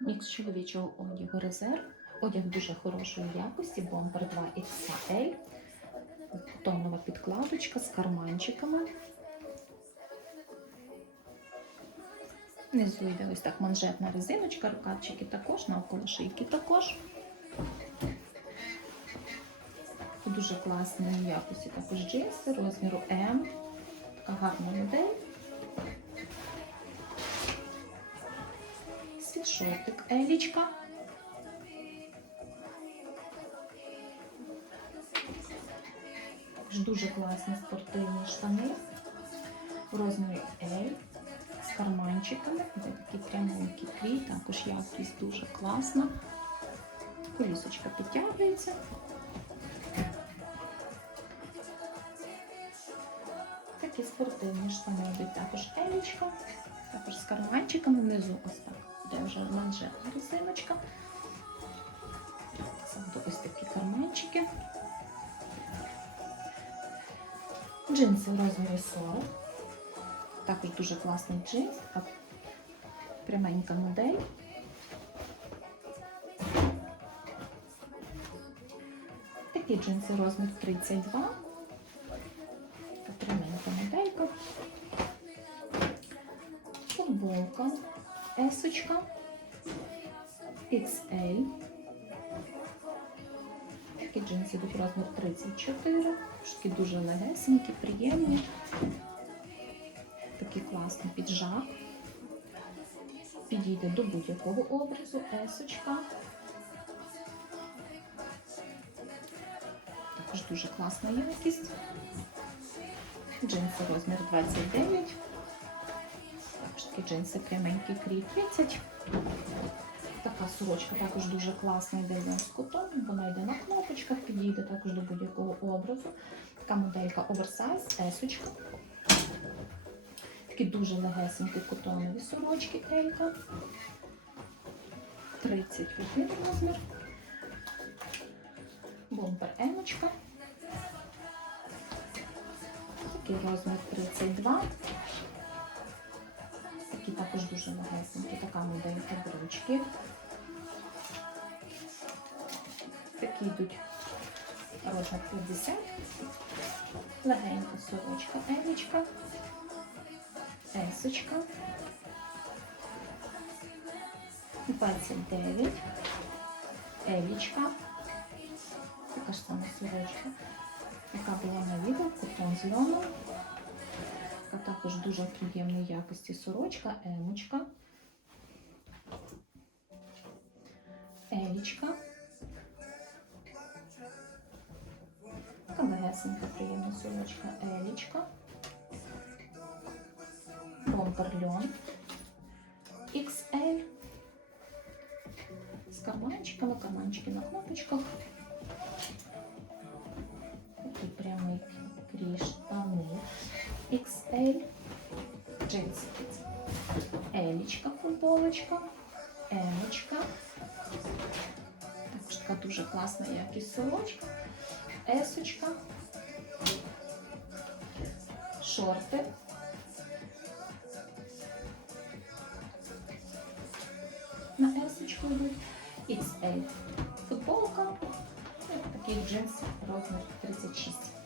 Мікс чоловічого одягу резерв. Одяг дуже хорошої якості, бомбер 2 XL. Тонова підкладочка з карманчиками. Внизу йде ось так манжетна резиночка, рукавчики також, навколо шийки також. Дуже класної якості також джинси розміру М. Така гарна модель. Світшотик Елічка. Також дуже класні спортивні штани в розмірі L з карманчиками. Де такий пряменький крій, також якість дуже класна. Колісочка підтягується. Такі спортивні штани також елічка, також з карманчиками внизу ось так, де вже манжетна резиночка. Ззаду ось такі карманчики. Джинси в розмірі 40. Також дуже класний джинс, пряменька модель. Такі джинси розмір 32. Така пряменька моделька. Футболка, есочка, XL. Такі джинси йдуть розмір 34. Такі дуже легесенькі, приємні. Такий класний піджак. Підійде до будь-якого образу, есочка. Також дуже класна якість. Джинси розмір 29. Такі джинси пряменький крій 30. Така сорочка також дуже класна йде з кутом. Вона йде на кнопочках, підійде також до будь-якого образу. Така моделька оверсайз, есочка. Такі дуже легесенькі котонові сорочки Елька. 31 розмір. Бомбер емочка. Такий розмір 32. Така брючки. Такі йдуть розмір 50. Легенька сорочка емічка. Есочка. 29. Елічка. Така ж сама сорочка, яка була на відео, кутон з. Така також дуже приємної якості сорочка, емочка. Елічка. Така легесенька приємна сорочка, елічка. Бомбер льон. XL. З карманчиками, карманчики на кнопочках. Такий прямий крій штани. XL. Джинсики. Елічка, футболочка. Емочка. Також така дуже класна якість сорочка. Есочка. Шорти. На есочку йдуть. XL. Футболка. І такий джинс розмір 36.